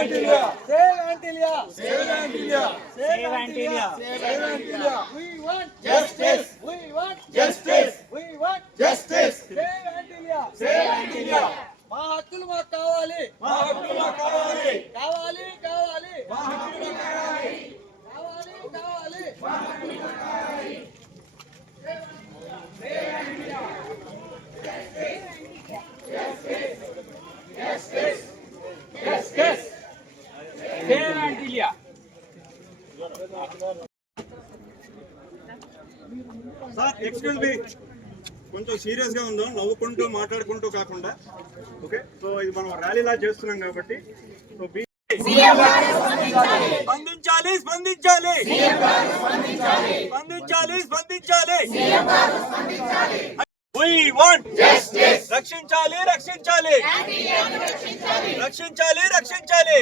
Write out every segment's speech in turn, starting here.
Antilia. Save Antilia. Save Antilia. Save Antilia. Save Antilia. We want Justice. We want Justice. We want Justice. Save Antilia. Save Antilia. మా హక్కులు మాకు కావాలి. మా హక్కులు మాకు కావాలి. కావాలి కావాలి మా హక్కులు మాకు కావాలి. కావాలి కావాలి మా హక్కులు మాకు కావాలి. సార్ ఎక్స్క్యూజ్ మీ, కొంచెం సీరియస్ గా ఉందాం, నవ్వుకుంటూ మాట్లాడుకుంటూ కాకుండా. ఓకే, సో ఇది మనం ర్యాలీలా చేస్తున్నాం కాబట్టి సో స్పందించాలి స్పందించాలి స్పందించాలి స్పందించాలి. We want justice. రక్షించాలి రక్షించాలి రక్షించాలి రక్షించాలి.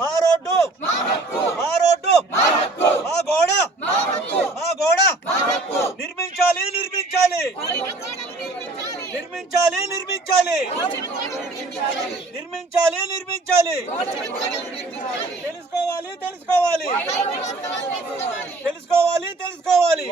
మా రోడ్డు మా రోడ్డు మా గోడ మా గోడ నిర్మించాలి నిర్మించాలి నిర్మించాలి నిర్మించాలి నిర్మించాలి నిర్మించాలి. తెలుసుకోవాలి తెలుసుకోవాలి తెలుసుకోవాలి తెలుసుకోవాలి.